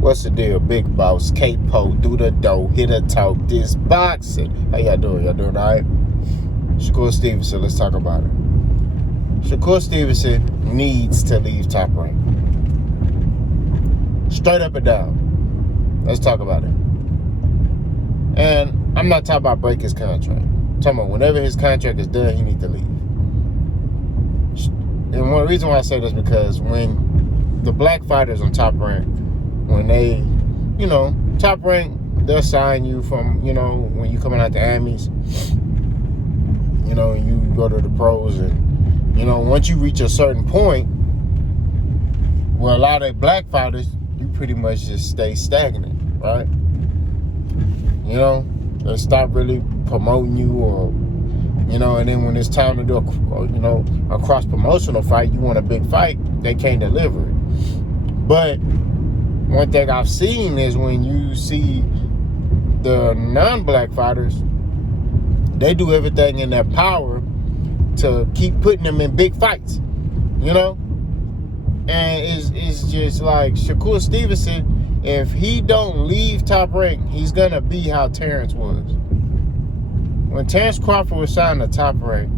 What's the deal? Big Boss, K-Po, do the dough, hit a talk, this boxing. How y'all doing? Y'all doing all right? Shakur Stevenson, let's talk about it. Shakur Stevenson needs to leave Top Rank. Straight up and down. Let's talk about it. And I'm not talking about break his contract. I'm talking about whenever his contract is done, he needs to leave. And one reason why I say this is because when the black fighters on Top Rank, when they, Top Rank, they'll sign you from, when you coming out the Amis, you go to the pros, and, once you reach a certain point, well, a lot of black fighters, you pretty much just stay stagnant, right? They stop really promoting you, or, and then when it's time to do a cross-promotional fight, you want a big fight, they can't deliver it. But one thing I've seen is when you see the non-black fighters, they do everything in their power to keep putting them in big fights, And it's just like Shakur Stevenson, if he don't leave Top Rank, he's going to be how Terence was. When Terence Crawford was signed to Top Rank,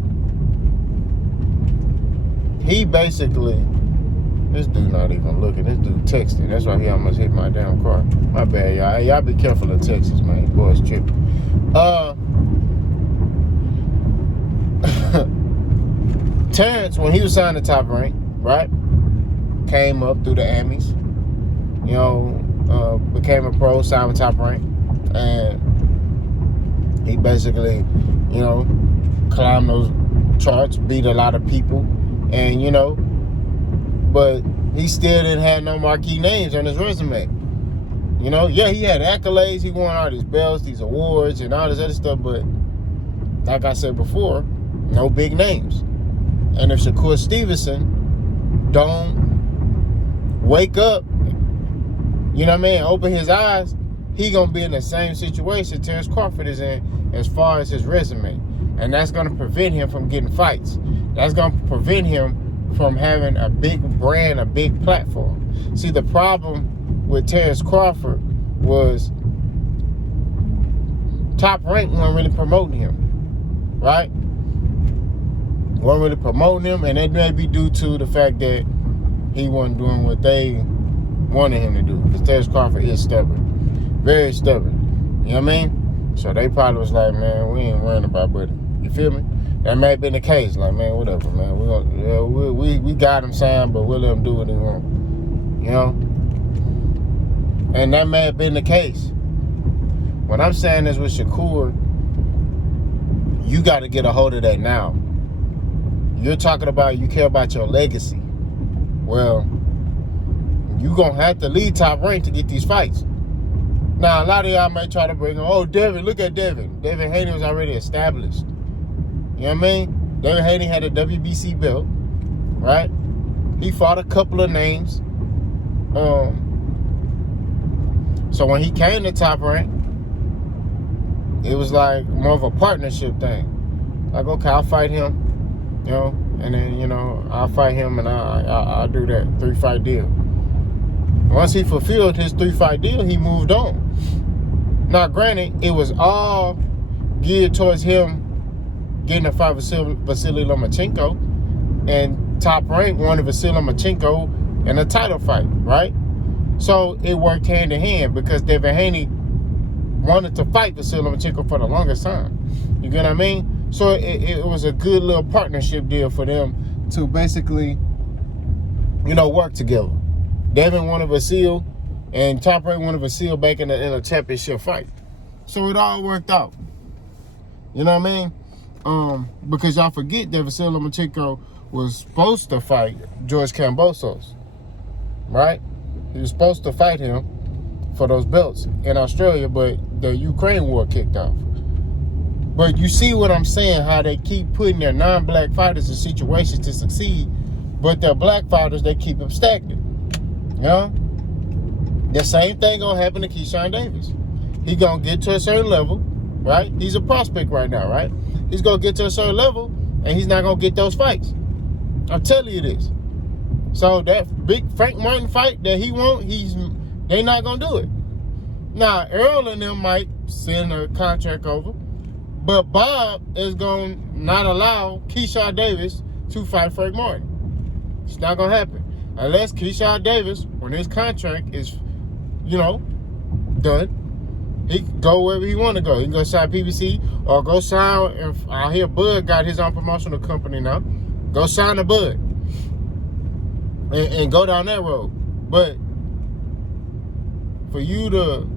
he basically... This dude not even looking. This dude texting. That's why he almost hit my damn car. My bad, y'all. Y'all be careful in Texas, man. Boys tripping. Terence, when he was signed to Top Rank, right? Came up through the Amis. Became a pro, signed with Top Rank. And he basically, climbed those charts, beat a lot of people. And, but he still didn't have no marquee names on his resume. He had accolades. He won all these belts, these awards, and all this other stuff. But like I said before, no big names. And if Shakur Stevenson don't wake up, open his eyes, he going to be in the same situation Terence Crawford is in as far as his resume. And that's going to prevent him from getting fights. That's going to prevent him from having a big brand, a big platform. See, the problem with Terence Crawford was Top Rank wasn't really promoting him, right? Wasn't really promoting him, and that may be due to the fact that he wasn't doing what they wanted him to do. Because Terence Crawford is stubborn, very stubborn. You know what I mean? So they probably was like, man, we ain't worrying about Buddy. You feel me? That may have been the case. Like, man, whatever, man. We got him signed, but we'll let him do what he want. And that may have been the case. What I'm saying is with Shakur, you got to get a hold of that now. You're talking about you care about your legacy. Well, you're going to have to leave Top Rank to get these fights. Now, a lot of y'all might try to bring him, Devin, look at Devin. Devin Haney was already established. You know what I mean? Devin Haney had a WBC belt, right? He fought a couple of names. So when he came to Top Rank, it was like more of a partnership thing. Like, okay, I'll fight him, and then, I'll fight him and I'll do that 3-fight deal. Once he fulfilled his 3-fight deal, he moved on. Now, granted, it was all geared towards him getting a fight with Vasily Lomachenko, and Top Rank wanted Vasily Lomachenko in a title fight, right? So it worked hand in hand because Devin Haney wanted to fight Vasily Lomachenko for the longest time. You get what I mean? So it was a good little partnership deal for them to basically, work together. Devin wanted Vasily, and Top Rank wanted Vasily back in a championship fight. So it all worked out. You know what I mean? Because y'all forget that Vasily Lomachenko was supposed to fight George Kambosos, right? He was supposed to fight him for those belts in Australia, but the Ukraine war kicked off. But you see what I'm saying, how they keep putting their non-black fighters in situations to succeed, but their black fighters, they keep them stagnant. The same thing gonna happen to Keyshawn Davis. He gonna get to a certain level, right? He's a prospect right now, right? He's gonna get to a certain level, and he's not gonna get those fights. I'm telling you this. So that big Frank Martin fight that he won, They not gonna do it. Now, Earl and them might send a contract over, but Bob is gonna not allow Keyshawn Davis to fight Frank Martin. It's not gonna happen unless Keyshawn Davis, when his contract is, done, he can go wherever he want to go. He can go sign PBC or go sign. If I hear Bud got his own promotional company now, go sign a Bud and go down that road. But for you to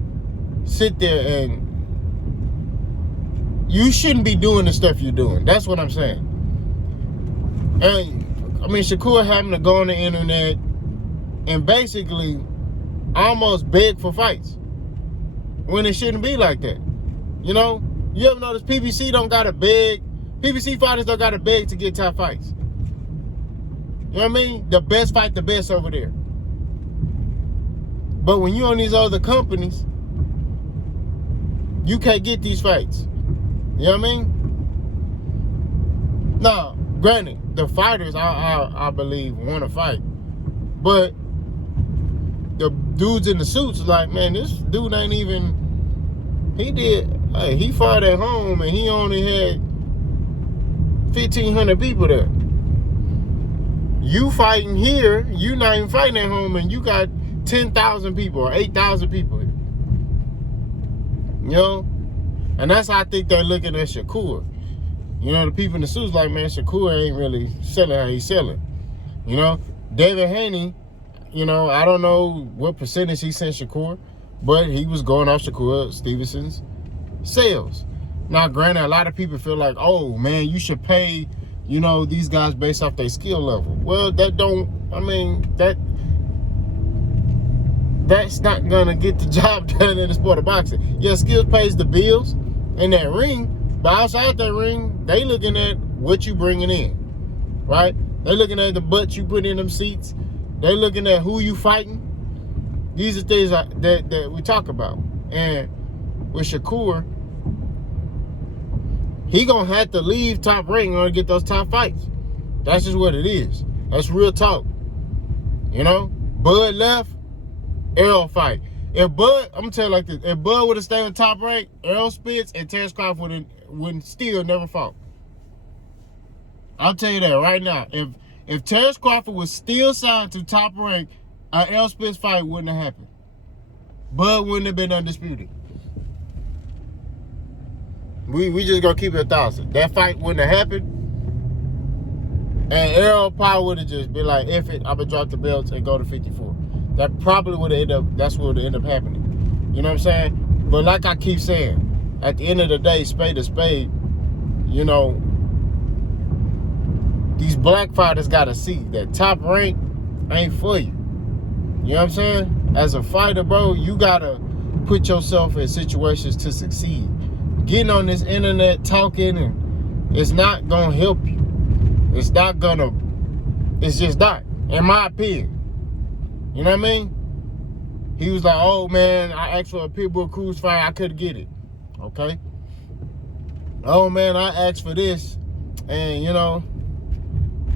sit there and you shouldn't be doing the stuff you're doing. That's what I'm saying. And I mean, Shakur having to go on the internet and basically almost beg for fights when it shouldn't be like that. You ever notice PBC don't gotta beg? PBC fighters don't gotta beg to get top fights. You know what I mean? The best fight the best over there. But when you're on these other companies, you can't get these fights. You know what I mean? Now, granted, the fighters, I believe, want to fight. But the dudes in the suits like, man, this dude ain't even, he fought at home and he only had 1,500 people there. You fighting here, you not even fighting at home and you got 10,000 people or 8,000 people. And that's how I think they're looking at Shakur. The people in the suits like, man, Shakur ain't really selling how he's selling. David Haney, I don't know what percentage he sent Shakur, but he was going off Shakur Stevenson's sales. Now, granted, a lot of people feel like, oh, man, you should pay, these guys based off their skill level. Well, that's not going to get the job done in the sport of boxing. Yeah, skills pays the bills in that ring, but outside that ring, they looking at what you bringing in, right? They looking at the butts you put in them seats. They looking at who you fighting. These are things that we talk about. And with Shakur, he gonna have to leave Top Rank in order to get those top fights. That's just what it is. That's real talk. Bud left, Errol fight. If Bud, I'm gonna tell you like this, if Bud would have stayed on Top Rank, Errol Spence and Terence Crawford would still never fought. I'll tell you that right now. If Terence Crawford was still signed to Top Rank, an Errol Spence fight wouldn't have happened. Bud wouldn't have been undisputed. We just gonna keep it 1,000. That fight wouldn't have happened. And Errol probably would have just been like, F it, I'm gonna drop the belts and go to 54. That probably would have ended up, that's what would have ended up happening. You know what I'm saying? But like I keep saying, at the end of the day, spade to spade, these black fighters gotta see that Top Rank ain't for you. You know what I'm saying? As a fighter, bro, you gotta put yourself in situations to succeed. Getting on this internet talking, and it's not gonna help you. It's just not, in my opinion. You know what I mean? He was like, oh man, I asked for a Pitbull Cruz fight, I couldn't get it. Okay? Oh man, I asked for this, and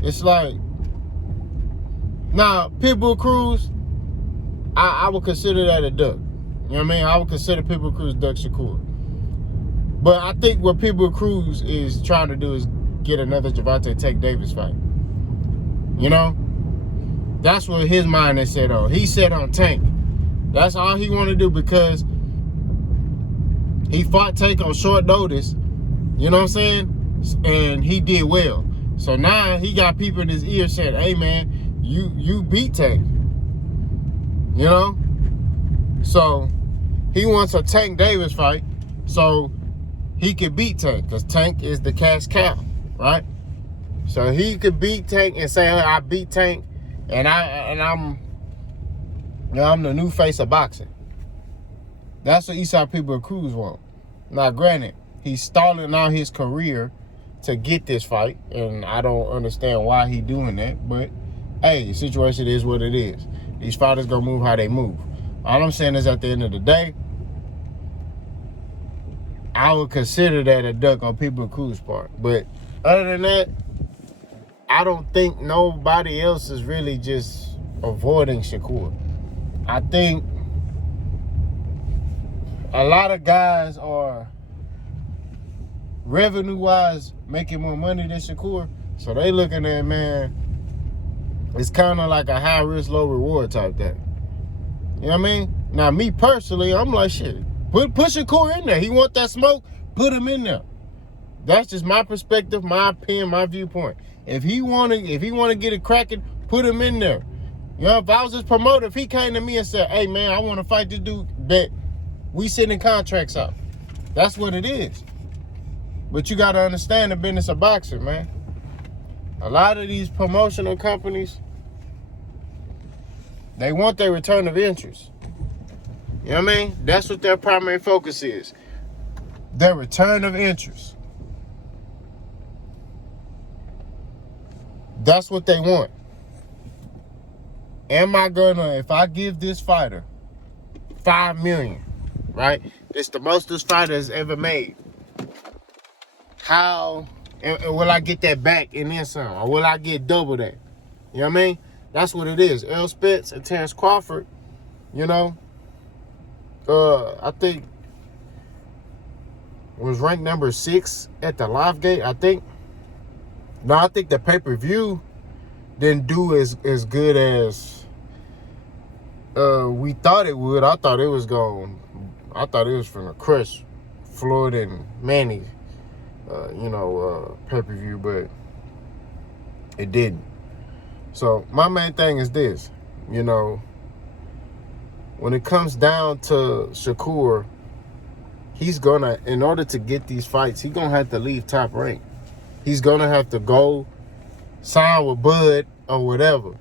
it's like, now, Pitbull Cruz, I would consider that a duck. You know what I mean? I would consider Pitbull Cruz duck Shakur. But I think what Pitbull Cruz is trying to do is get another Gervonta Tank Davis fight. That's what his mind is set on. He set on Tank. That's all he want to do because he fought Tank on short notice. You know what I'm saying? And he did well. So now he got people in his ear saying, hey man, you beat Tank. So he wants a Tank Davis fight so he could beat Tank, because Tank is the cash cow, right? So he could beat Tank and say, hey, I beat Tank and I'm the new face of boxing. That's what Eastside Pitbull Cruz want. Now granted, he's stalling out his career to get this fight, and I don't understand why he doing that, but hey, the situation is what it is. These fighters gonna move how they move. All I'm saying is, at the end of the day, I would consider that a duck on Pitbull Cruz's part. But other than that, I don't think nobody else is really just avoiding Shakur. I think a lot of guys are revenue-wise making more money than Shakur. So they looking at, man, it's kind of like a high risk, low reward type thing. You know what I mean? Now, me personally, I'm like, shit, put Shakur in there. He want that smoke, put him in there. That's just my perspective, my opinion, my viewpoint. If he wanna get it cracking, put him in there. You know, if I was his promoter, if he came to me and said, hey man, I want to fight this dude, bet we sending contracts out. That's what it is. But you got to understand the business of boxing, man. A lot of these promotional companies, they want their return of interest. You know what I mean? That's what their primary focus is. Their return of interest. That's what they want. Am I gonna, if I give this fighter $5 million, right? It's the most this fighter has ever made. How and will I get that back and then some? Or will I get double that? You know what I mean? That's what it is. Errol Spence and Terence Crawford, you know, I think was ranked number 6 at the live gate, I think. No, I think the pay-per-view didn't do as good as we thought it would. I thought it was going to crush Floyd and Manny, pay-per-view, but it didn't. So my main thing is this, you know, when it comes down to Shakur, he's gonna, in order to get these fights, he's gonna have to leave Top Rank. He's gonna have to go sign with Bud or whatever.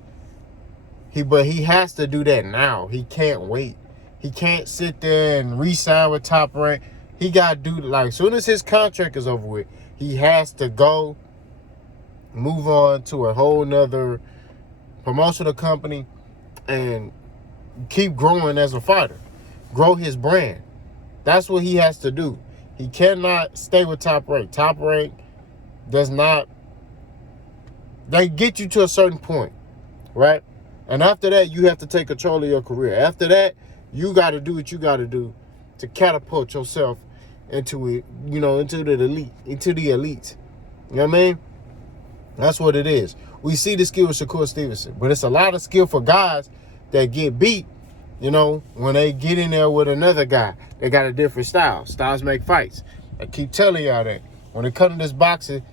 But he has to do that now. He can't wait. He can't sit there and re-sign with Top Rank. He gotta do, like, as soon as his contract is over with, he has to go move on to a whole nother promotional company and keep growing as a fighter. Grow his brand. That's what he has to do. He cannot stay with Top Rank. Top Rank does not, they get you to a certain point, right? And after that, you have to take control of your career. After that, you got to do what you got to do to catapult yourself into it, into the elite. You know what I mean? That's what it is. We see the skill with Shakur Stevenson, but it's a lot of skill for guys that get beat, when they get in there with another guy. They got a different style. Styles make fights. I keep telling y'all that. When it comes to this boxing,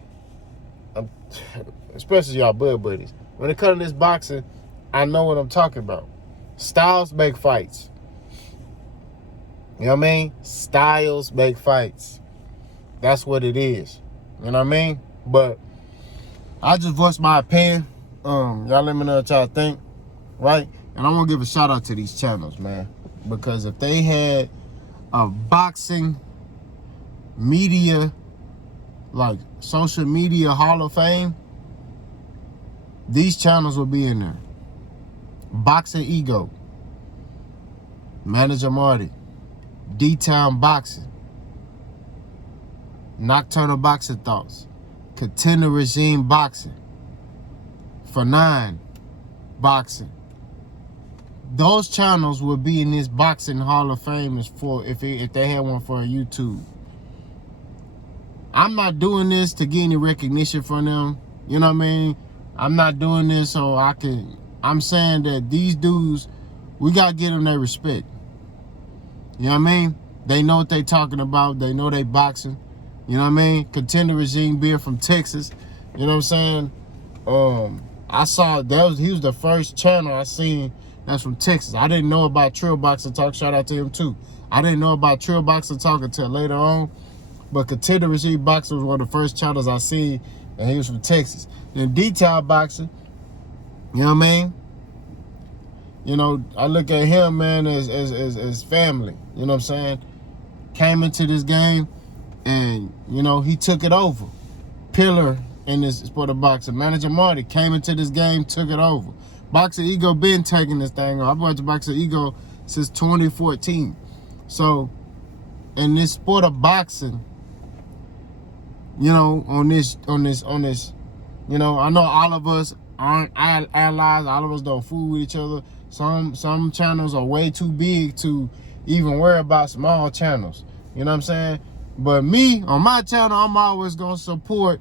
especially y'all Bud buddies, when it comes to this boxing, I know what I'm talking about. Styles make fights. You know what I mean? Styles make fights. That's what it is. You know what I mean? But I just voiced my opinion. Y'all let me know what y'all think, right? And I want to give a shout out to these channels, man, because if they had a boxing media, like social media Hall of Fame, these channels will be in there. Boxing Ego, Manager Marty, D-Town Boxing, Nocturnal Boxing Thoughts, Contender Regime Boxing, For 9 Boxing. Those channels will be in this Boxing Hall of Fame if they had one for YouTube. I'm not doing this to get any recognition from them. You know what I mean? I'm not doing this so I'm saying that these dudes, we got to give them their respect. You know what I mean? They know what they talking about. They know they boxing. You know what I mean? Contender Regime being from Texas. You know what I'm saying? I saw, he was the first channel I seen that's from Texas. I didn't know about Trill Boxing Talk. Shout out to him too. I didn't know about Trill Boxing Talk until later on. But Contender Regime Boxing was one of the first channels I seen, and he was from Texas. Then D-Town Boxing, you know what I mean? I look at him, man, as family. You know what I'm saying? Came into this game, and, he took it over. Pillar in this sport of boxing. Manager Marty came into this game, took it over. Boxing Ego been taking this thing on. I've watched Boxing Ego since 2014. So, in this sport of boxing, on this, I know all of us aren't allies. All of us don't fool with each other. Some channels are way too big to, even worry about small channels. You know what I'm saying? But me, on my channel, I'm always going to support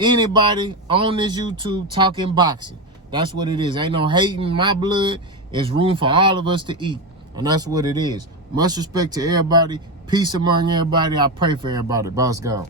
anybody on this YouTube talking boxing. That's what it is. Ain't no hating my blood. It's room for all of us to eat. And that's what it is. Much respect to everybody. Peace among everybody. I pray for everybody. Boss gone.